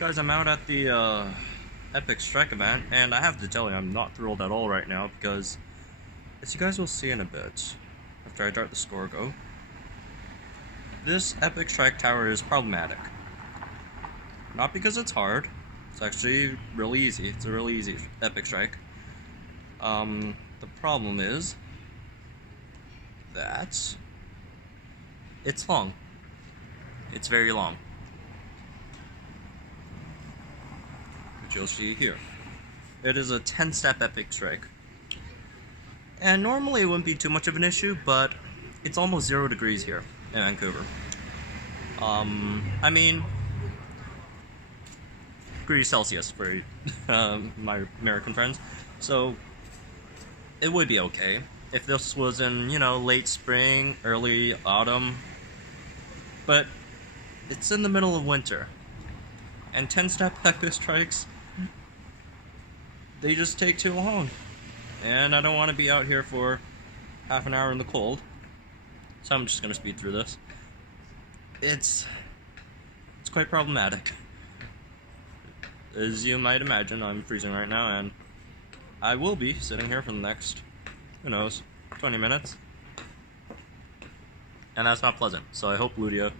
guys, I'm out at the Epic Strike event, and I have to tell you, I'm not thrilled at all right now because, as you guys will see in a bit, after I start the score go, this Epic Strike Tower is problematic. Not because it's hard, it's actually really easy. It's a really easy Epic Strike. The problem is that it's long. It's very long. Which you'll see here. It is a 10-step Epic Strike. And normally it wouldn't be too much of an issue, but it's almost 0 degrees here in Vancouver. I mean, degrees Celsius for my American friends. So it would be okay if this was in, late spring, early autumn. But it's in the middle of winter. And 10-step Epic Strikes, they just take too long. And I don't want to be out here for half an hour in the cold. So I'm just going to speed through this. It's quite problematic. As you might imagine, I'm freezing right now, and I will be sitting here for the next, 20 minutes. And that's not pleasant, so I hope Ludia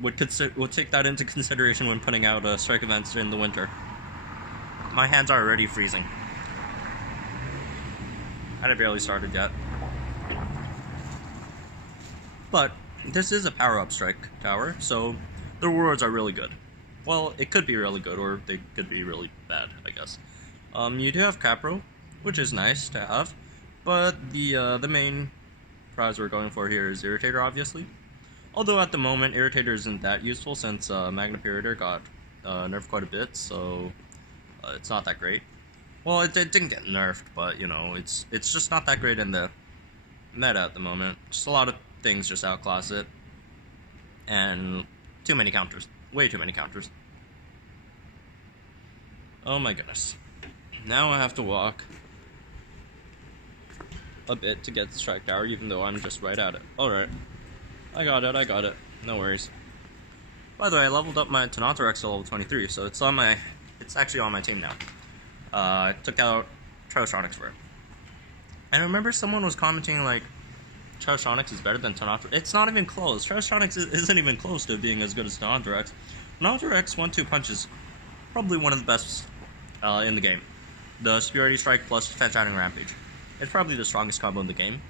would take that into consideration when putting out strike events in the winter. My hands are already freezing. And I barely started yet. But this is a power-up strike tower, so the rewards are really good. Well, it could be really good, or they could be really bad, I guess. You do have Capro, which is nice to have, but the main prize we're going for here is Irritator, obviously. Although at the moment, Irritator isn't that useful since Magna Pirator got nerfed quite a bit, so it's not that great. Well, it didn't get nerfed, but it's just not that great in the meta at the moment. Just a lot of things just outclass it, and too many counters, way too many counters. Oh my goodness! Now I have to walk a bit to get the strike tower, even though I'm just right at it. All right, I got it. No worries. By the way, I leveled up my Tenontorex to level 23, so it's actually on my team now. I took out Trosonics for it. And I remember someone was commenting like, Trosonics is better than Tenontorex. It's not even close. Trosonics isn't even close to being as good as Tenontorex. Tenontorex 1-2 punch is probably one of the best in the game. The Superiority Strike plus Fat-Shining Rampage. It's probably the strongest combo in the game.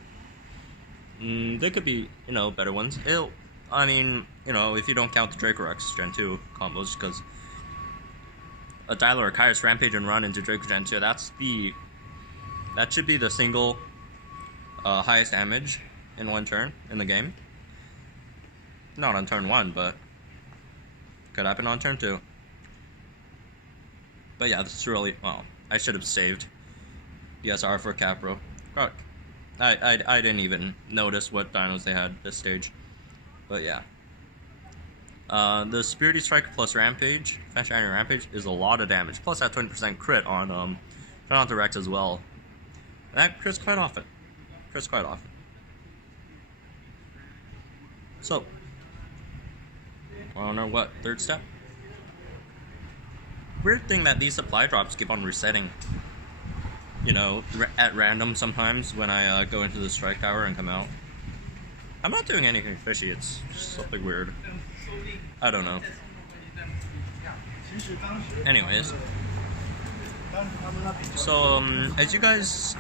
They could be, better ones. If you don't count the Dracorex Gen 2 combos, because a Dialer or Kairos Rampage and run into Draco Gen 2, that should be the single highest damage in one turn in the game. Not on turn 1, but could happen on turn 2. But yeah, this is really, well, I should have saved the SR for Capro. I didn't even notice what dinos they had this stage. But yeah. The Superiority Strike plus Rampage, Fat-Shining Rampage, is a lot of damage. Plus that 20% crit on Tenontorex as well. And that crits quite often. So, on our what, 3rd step? Weird thing that these supply drops keep on resetting. At random sometimes when I go into the strike tower and come out. I'm not doing anything fishy, it's just something weird. I don't know. Anyways. So, as you guys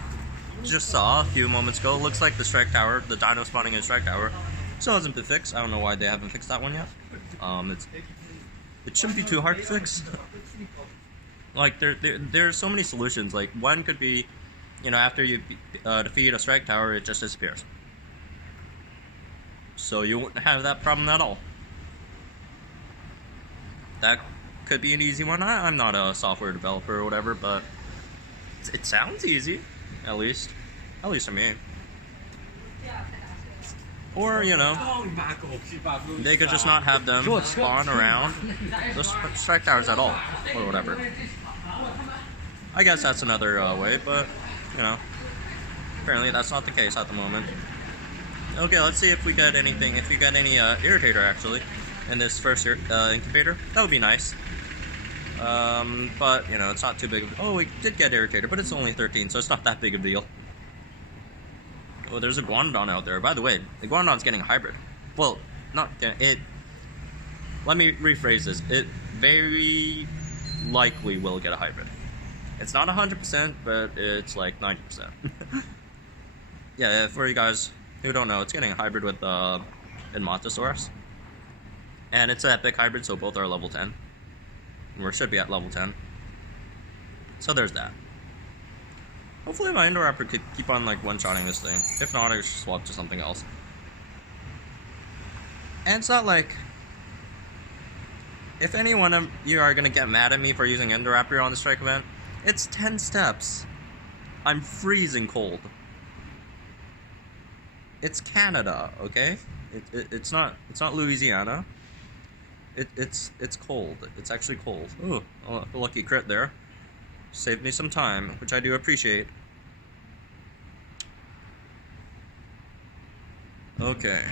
just saw a few moments ago, it looks like the strike tower, the dino spawning in strike tower, still hasn't been fixed. I don't know why they haven't fixed that one yet. It shouldn't be too hard to fix. Like, there are so many solutions. Like, one could be, after you defeat a strike tower, it just disappears. So you wouldn't have that problem at all. That could be an easy one. I'm not a software developer or whatever, but it sounds easy, at least to me. Or, they could just not have them spawn around the strike towers at all, or whatever. I guess that's another way, but, apparently that's not the case at the moment. Okay, let's see if we get anything, if we get any Irritator, actually. in this first incubator. That would be nice. But, you know, it's not too big of... Oh, we did get Irritator, but it's only 13, so it's not that big of a deal. Oh, there's a Guanodon out there. By the way, the Guanodon's getting a hybrid. Well, not... It... Let me rephrase this. It very likely will get a hybrid. It's not 100%, but it's like 90%. Yeah, for you guys who don't know, it's getting a hybrid with Edmontosaurus. And it's an epic hybrid, so both are level 10. Or should be at level 10. So there's that. Hopefully my Indoraptor could keep on like one-shotting this thing. If not, I should swap to something else. And it's not like... If any one of you are gonna get mad at me for using Indoraptor on the strike event, it's 10 steps. I'm freezing cold. It's Canada, okay? It's not Louisiana. It's cold. It's actually cold. Ooh, a lucky crit there. Saved me some time, which I do appreciate. Okay.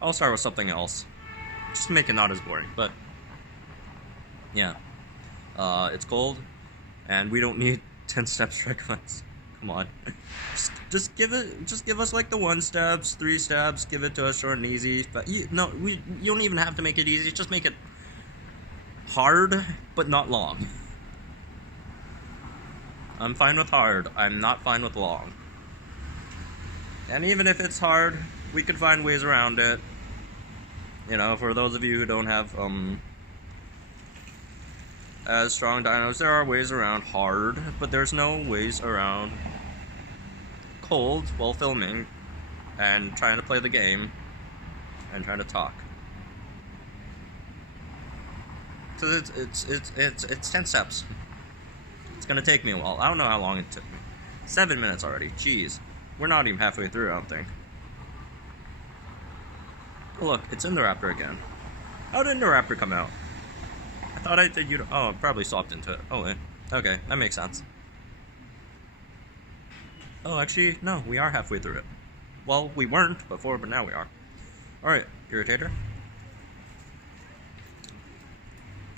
I'll start with something else. Just to make it not as boring, but... Yeah. It's cold, and we don't need 10 step strike events. Come on. Just give us like the 1 steps, 3 steps, give it to us short and easy. But you don't even have to make it easy, just make it hard, but not long. I'm fine with hard, I'm not fine with long. And even if it's hard, we could find ways around it. You know, for those of you who don't have as strong dinos, there are ways around hard, but there's no ways around cold while filming and trying to play the game and trying to talk. So it's 10 steps. It's gonna take me a while. I don't know how long it took me. 7 minutes already. Jeez, we're not even halfway through. I don't think. Oh, look, it's Indoraptor again. How did Indoraptor come out? I thought I did. Oh, probably swapped into it. Oh, okay, that makes sense. Oh, actually, no, we are halfway through it. Well, we weren't before, but now we are. Alright, Irritator.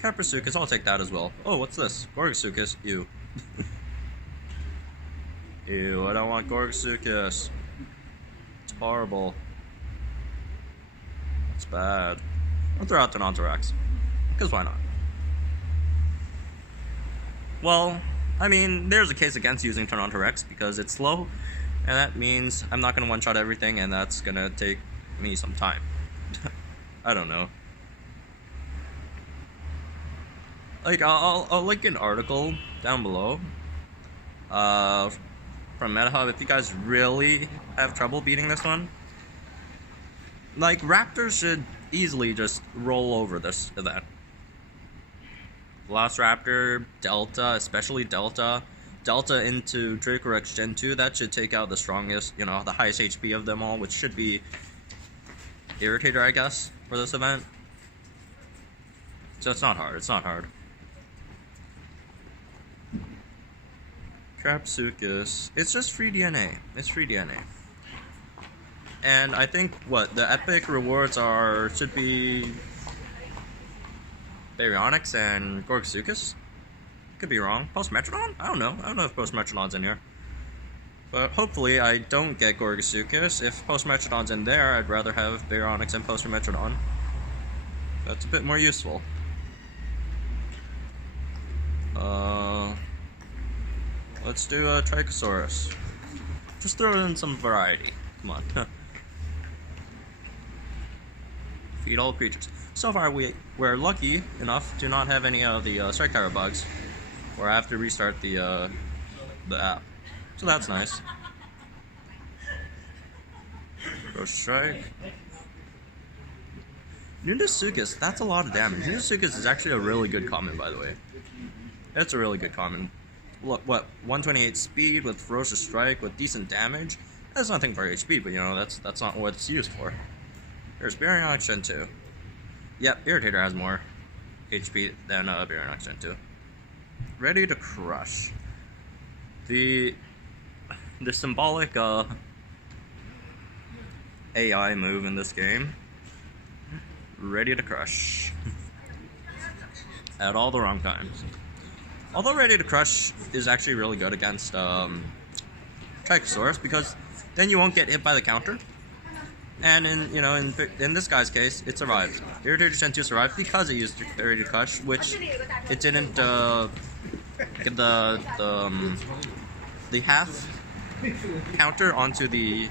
Caprasuchus, I'll take that as well. Oh, what's this? Gorgosuchus. Ew. Ew, I don't want Gorgosuchus. It's horrible. It's bad. I'll throw out Tenontorax. Because why not? Well, I mean, there's a case against using Tenontorax because it's slow, and that means I'm not going to one-shot everything, and that's going to take me some time. I don't know. Like, I'll link an article down below from MetaHub if you guys really have trouble beating this one. Like, Raptors should easily just roll over this event. Velociraptor, Delta, especially Delta into Dracorex Gen 2, that should take out the strongest, you know, the highest HP of them all, which should be Irritator, I guess, for this event. So it's not hard, it's not hard. Crapsuchus, it's just free DNA, it's free DNA. And I think, what, the epic rewards should be Baryonyx and Gorgosuchus? Could be wrong. Postmetrodon? I don't know if Postmetrodon's in here. But hopefully I don't get Gorgosuchus. If Postmetrodon's in there, I'd rather have Baryonyx and Postmetrodon. That's a bit more useful. Let's do a Trichosaurus. Just throw in some variety. Come on. Feed all creatures. So far, we're lucky enough to not have any of the Strike Tower bugs, or I have to restart the app. So that's nice. Go Strike. Nudasuchus, that's a lot of damage. Nudasuchus is actually a really good common, by the way. It's a really good common. What, 128 speed with Ferocious Strike with decent damage? That's nothing for HP, but you know, that's not what it's used for. There's Baryonyx Gen 2. Yep, Irritator has more HP than Baryonyx Gen 2. Ready to crush. The symbolic AI move in this game. Ready to crush. At all the wrong times. Although Ready to Crush is actually really good against Triceratops, because then you won't get hit by the counter. And in this guy's case, it survived. Irritator Gen 2 survived because it used Ready to Crush, which it didn't get the half counter onto the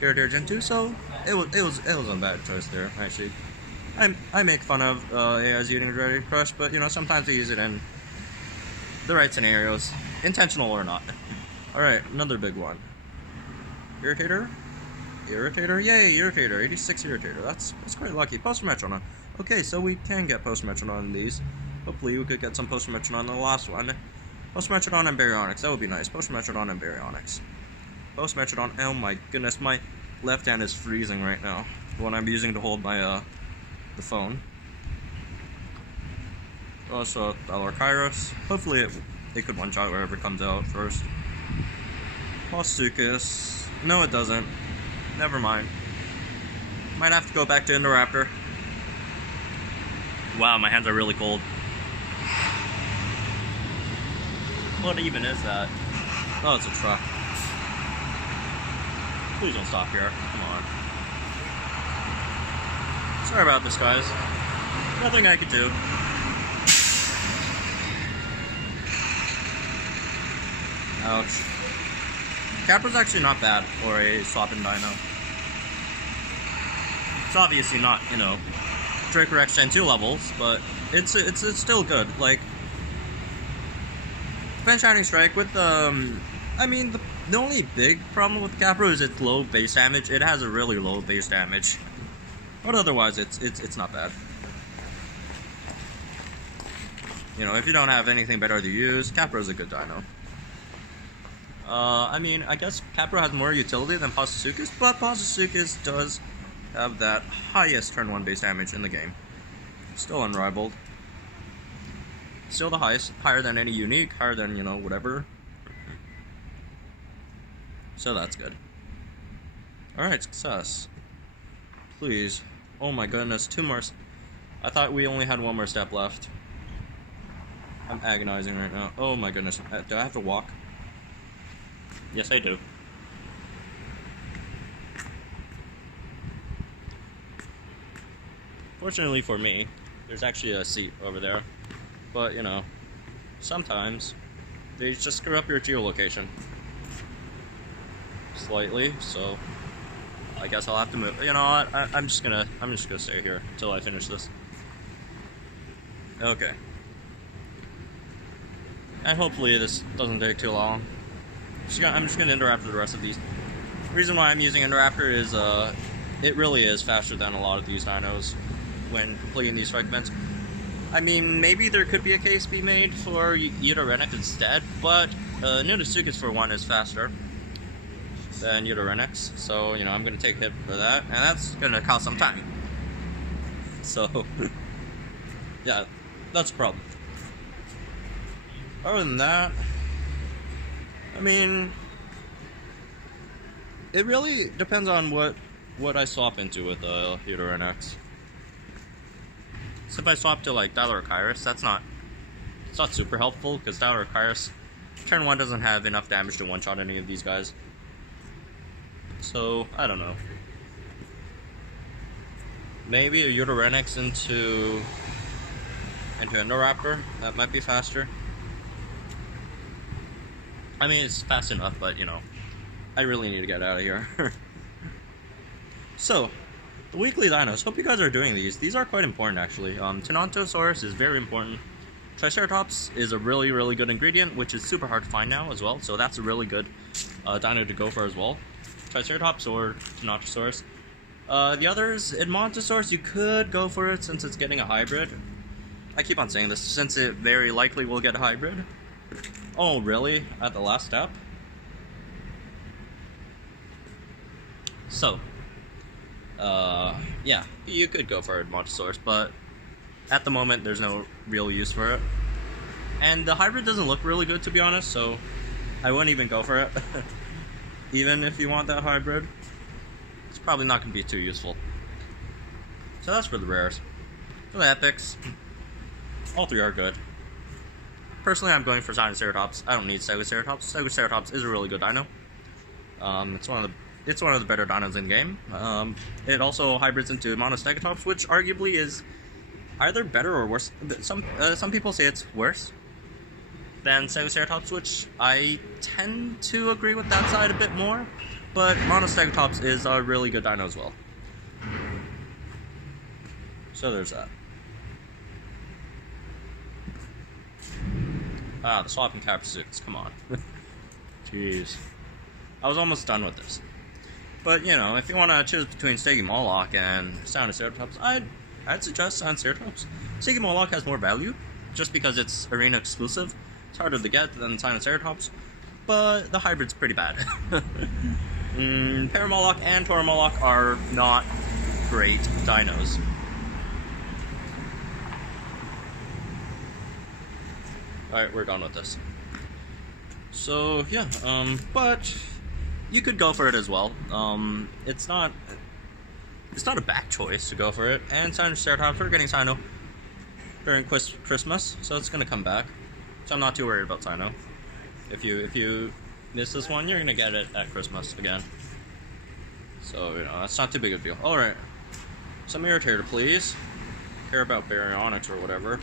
Irritator Gen 2, so it was a bad choice there. Actually, I make fun of AIs using Ready to Crush, but sometimes they use it in the right scenarios, intentional or not. All right, another big one. Irritator, yay! Irritator, 86 Irritator. That's quite lucky. Post-Metrodon. Okay, so we can get Post-Metrodon in these. Hopefully, we could get some Post-Metrodon in the last one. Post-Metrodon and Baryonyx. That would be nice. Post-Metrodon and Baryonyx. Post-Metrodon. Oh my goodness, my left hand is freezing right now when I'm using to hold my the phone. Also, Kairos. Hopefully, it could one-shot wherever it comes out first. Posuchus. No, it doesn't. Never mind. Might have to go back to Indoraptor. Wow, my hands are really cold. What even is that? Oh, it's a truck. Please don't stop here. Come on. Sorry about this, guys. Nothing I could do. Ouch. Capra's actually not bad for a swap-in dino. It's obviously not, Dracorex Gen 2 levels, but it's still good. Like, Defense Shining Strike with the only big problem with Capra is its low base damage. It has a really low base damage, but otherwise it's not bad. If you don't have anything better to use, Capra is a good dino. I guess Capra has more utility than Posuchus, but Posuchus does have that highest turn 1 base damage in the game. Still unrivaled. Still the highest, higher than any unique, higher than, whatever. So that's good. Alright, success. Please. Oh my goodness, 2 more. I thought we only had 1 more step left. I'm agonizing right now. Oh my goodness. Do I have to walk? Yes, I do. Fortunately for me, there's actually a seat over there. But, sometimes they just screw up your geolocation. Slightly, so I guess I'll have to move. You know what? I'm just gonna stay here until I finish this. Okay. And hopefully this doesn't take too long. I'm just gonna Indoraptor the rest of these. The reason why I'm using Indoraptor is it really is faster than a lot of these dinos when completing these fragments. Maybe there could be a case be made for Utarenix instead, but Nunosuchus for one is faster than Utarenix, so I'm gonna take a hit for that, and that's gonna cost some time. So yeah, that's a problem. Other than that, it really depends on what I swap into with Utarenix. So if I swap to like Dialorokairos, it's not super helpful because Dialorokairos turn 1 doesn't have enough damage to one-shot any of these guys. So I don't know. Maybe a Utarenix into Indoraptor, that might be faster. It's fast enough, but I really need to get out of here. So, the weekly dinos. Hope you guys are doing these. These are quite important, actually. Tenontosaurus is very important. Triceratops is a really, really good ingredient, which is super hard to find now as well. So that's a really good dino to go for as well. Triceratops or Tenontosaurus. The others, Edmontosaurus, you could go for it since it's getting a hybrid. I keep on saying this, since it very likely will get a hybrid. Oh, really? At the last step? So, yeah, you could go for Edmontosaurus, but at the moment there's no real use for it. And the hybrid doesn't look really good, to be honest, so I wouldn't even go for it. Even if you want that hybrid. it's probably not going to be too useful. So that's for the rares. For the epics, all three are good. Personally, I'm going for Sinoceratops. I don't need Stegoceratops. Stegoceratops is a really good dino. It's one of the better dinos in the game. It also hybrids into Monostegatops, which arguably is either better or worse. Some people say it's worse than Stegoceratops, which I tend to agree with that side a bit more. But Monostegatops is a really good dino as well. So there's that. Ah, the swapping capsules, come on. Jeez. I was almost done with this. But, you know, if you want to choose between Stygimoloch and Sinoceratops, I'd suggest Sinoceratops. Stygimoloch has more value, just because it's arena exclusive. It's harder to get than Sinoceratops, but the hybrid's pretty bad. Paramoloch and Toromoloch are not great dinos. Alright, we're done with this. So, yeah, but you could go for it as well. It's not a bad choice to go for it. And Sinoceratops, we're getting Sino during Christmas, so it's gonna come back. So I'm not too worried about Sino. If you miss this one, you're gonna get it at Christmas again. So, you know, that's not too big of a deal. Alright. Some Irritator, please. Care about Baryonyx or whatever.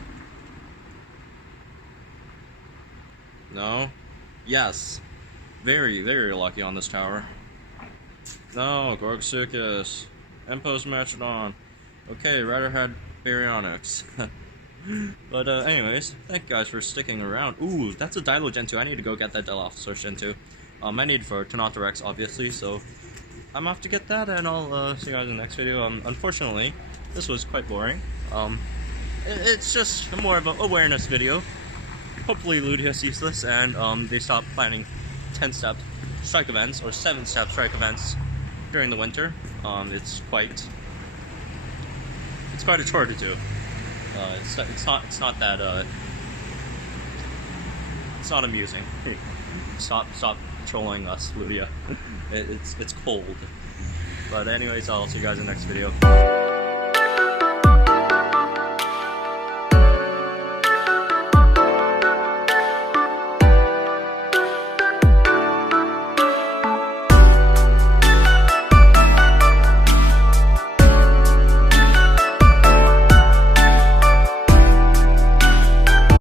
No? Yes. Very, very lucky on this tower. No, Gorgsuchus. Empos Mastodon. Okay, rather had Baryonyx. But anyways, thank you guys for sticking around. Ooh, that's a Dilo Gen 2. I need to go get that Dilophosaurus Gen 2. I need for Tenothorax, obviously, so I'm off to get that, and I'll see you guys in the next video. Unfortunately, this was quite boring. It's just more of an awareness video. Hopefully Ludia sees this and they stop planning 10-step strike events or 7-step strike events during the winter. It's quite a chore to do. It's not amusing. Stop trolling us, Ludia. It's cold. But anyways, I'll see you guys in the next video.